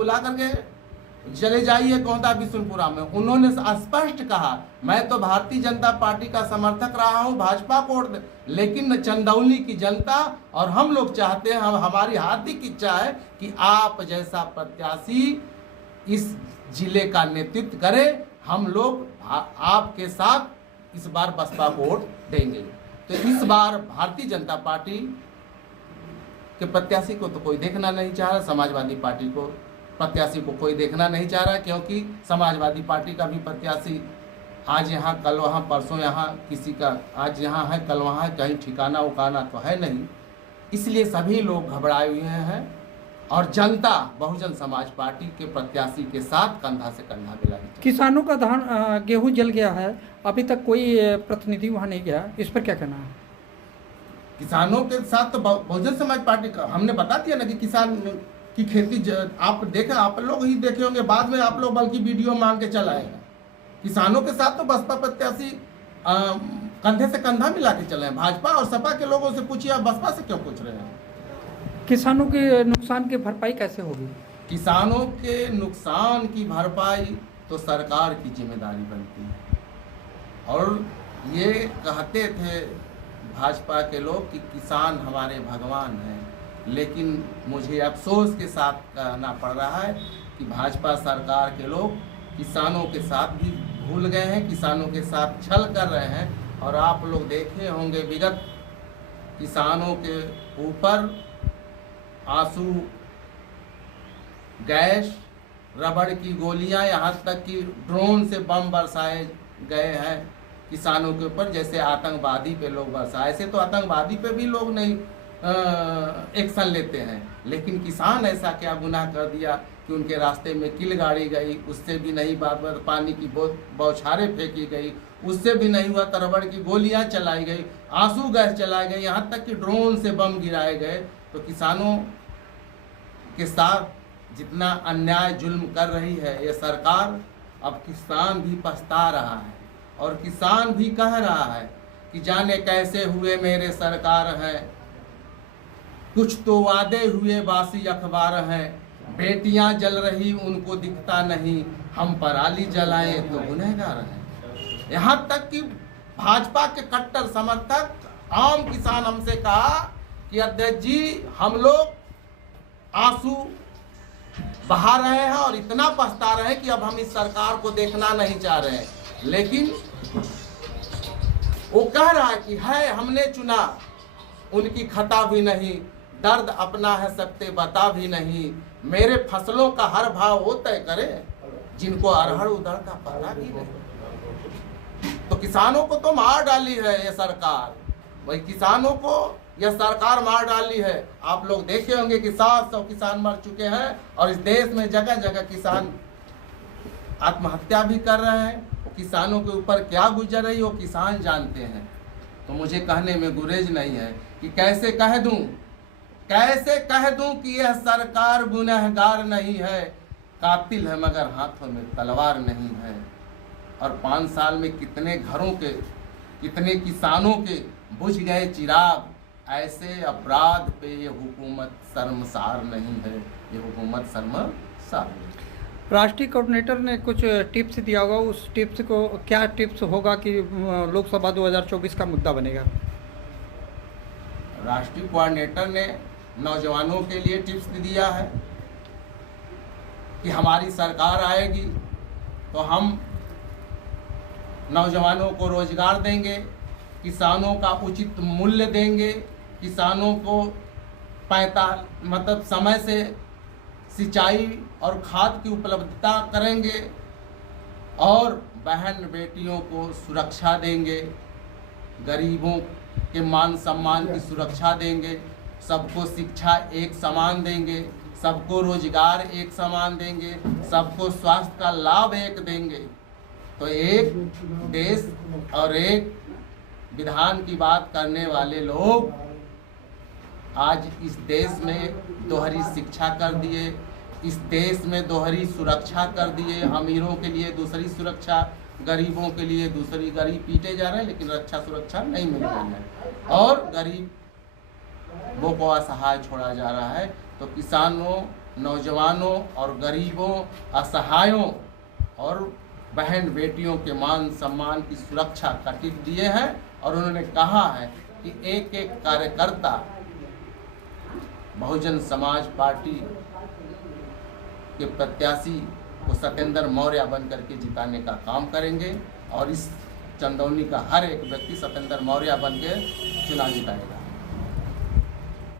बुला करके चले जाइए कोहदा बिशुनपुरा में। उन्होंने स्पष्ट कहा मैं तो भारतीय जनता पार्टी का समर्थक रहा हूं, भाजपा को वोट दे, लेकिन चंदौली की जनता और हम लोग चाहते हैं, हमारी हार्दिक इच्छा है कि आप जैसा प्रत्याशी इस जिले का नेतृत्व करे। हम लोग आपके साथ इस बार बसपा को वोट देंगे। तो इस बार भारतीय जनता पार्टी के प्रत्याशी को तो कोई देखना नहीं चाह रहा, समाजवादी पार्टी को प्रत्याशी को कोई देखना नहीं चाह रहा, क्योंकि समाजवादी पार्टी का भी प्रत्याशी आज यहाँ कल वहाँ, परसों यहाँ, किसी का आज यहाँ है कल वहाँ है, कहीं ठिकाना उकाना तो है नहीं। इसलिए सभी लोग घबराए हुए हैं और जनता बहुजन समाज पार्टी के प्रत्याशी के साथ कंधा से कंधा मिलाई। किसानों का धान गेहूं जल गया है, अभी तक कोई प्रतिनिधि वहाँ नहीं गया, इस पर क्या कहना है? किसानों के साथ तो बहुजन समाज पार्टी का हमने बता दिया ना कि किसान की खेती आप देखें, आप लोग ही देखे होंगे, बाद में आप लोग बल्कि वीडियो मांग के चल आएगा। किसानों के साथ तो बसपा प्रत्याशी कंधे से कंधा मिला के चले हैं। भाजपा और सपा के लोगों से पूछिए, आप बसपा से क्यों पूछ रहे हैं? किसानों के नुकसान की भरपाई कैसे होगी? किसानों के नुकसान की भरपाई तो सरकार की जिम्मेदारी बनती है। और ये कहते थे भाजपा के लोग कि किसान हमारे भगवान हैं, लेकिन मुझे अफसोस के साथ कहना पड़ रहा है कि भाजपा सरकार के लोग किसानों के साथ भी भूल गए हैं, किसानों के साथ छल कर रहे हैं। और आप लोग देखे होंगे विगत किसानों के ऊपर आंसू गैस, रबड़ की गोलियां, यहाँ तक कि ड्रोन से बम बरसाए गए हैं किसानों के ऊपर, जैसे आतंकवादी पे लोग बरसाए। ऐसे तो आतंकवादी पे भी लोग नहीं एक्शन लेते हैं, लेकिन किसान ऐसा क्या गुनाह कर दिया कि उनके रास्ते में किल गाड़ी गई, उससे भी नहीं बात पानी की बौछारें फेंकी गई, उससे भी नहीं हुआ, रबड़ की गोलियां चलाई गई, आंसू गैस चलाई गई, यहाँ तक कि ड्रोन से बम गिराए गए। तो किसानों के साथ जितना अन्याय जुल्म कर रही है ये सरकार, अब किसान भी पछता रहा है और किसान भी कह रहा है कि जाने कैसे हुए मेरे सरकार हैं, कुछ तो वादे हुए बासी अखबार हैं, बेटियां जल रही उनको दिखता नहीं, हम पराली जलाएं तो गुनहगार हैं। यहाँ तक कि भाजपा के कट्टर समर्थक आम किसान हमसे कहा कि अध्यक्ष जी हम लोग आंसू बहा रहे हैं और इतना पछता रहे हैं कि अब हम इस सरकार को देखना नहीं चाह रहे हैं। लेकिन वो कह रहा है कि है हमने चुना, उनकी खता भी नहीं, दर्द अपना है सकते बता भी नहीं, मेरे फसलों का हर भाव वो तय करे जिनको अरहर उधर का पता भी नहीं। तो किसानों को तो मार डाली है ये सरकार, वही किसानों को यह सरकार मार डाली है। आप लोग देखे होंगे कि 700 किसान मर चुके हैं और इस देश में जगह जगह किसान आत्महत्या भी कर रहे हैं। वो किसानों के ऊपर क्या गुजर रही वो किसान जानते हैं। तो मुझे कहने में गुरेज नहीं है कि कैसे कह दूं कि यह सरकार गुनहगार नहीं है, कातिल है मगर हाथों में तलवार नहीं है। और 5 साल में कितने घरों के, कितने किसानों के बुझ गए चिराग। ऐसे अपराध पे ये हुकूमत शर्मसार नहीं है, ये हुकूमत शर्मसार नहीं। राष्ट्रीय कोऑर्डिनेटर ने कुछ टिप्स दिया होगा, उस टिप्स को क्या टिप्स होगा कि लोकसभा 2024 का मुद्दा बनेगा? राष्ट्रीय कोऑर्डिनेटर ने नौजवानों के लिए टिप्स दिया है कि हमारी सरकार आएगी तो हम नौजवानों को रोजगार देंगे, किसानों का उचित मूल्य देंगे, किसानों को मतलब समय से सिंचाई और खाद की उपलब्धता करेंगे और बहन बेटियों को सुरक्षा देंगे, गरीबों के मान सम्मान की सुरक्षा देंगे, सबको शिक्षा एक समान देंगे, सबको रोजगार एक समान देंगे, सबको स्वास्थ्य का लाभ एक देंगे। तो एक देश और एक विधान की बात करने वाले लोग आज इस देश में दोहरी शिक्षा कर दिए, इस देश में दोहरी सुरक्षा कर दिए। अमीरों के लिए दूसरी सुरक्षा, गरीबों के लिए दूसरी। गरीब पीटे जा रहे हैं लेकिन रक्षा सुरक्षा नहीं मिल रही है और गरीबों को असहाय छोड़ा जा रहा है। तो किसानों नौजवानों और गरीबों, असहायों और बहन बेटियों के मान सम्मान की सुरक्षा का टिप दिए हैं। और उन्होंने कहा है कि एक एक कार्यकर्ता बहुजन समाज पार्टी के प्रत्याशी को सत्येंद्र मौर्य बन करके जिताने का काम करेंगे और इस चंदौली का हर एक व्यक्ति सत्येंद्र मौर्य बन के चुनाव जिताएगा।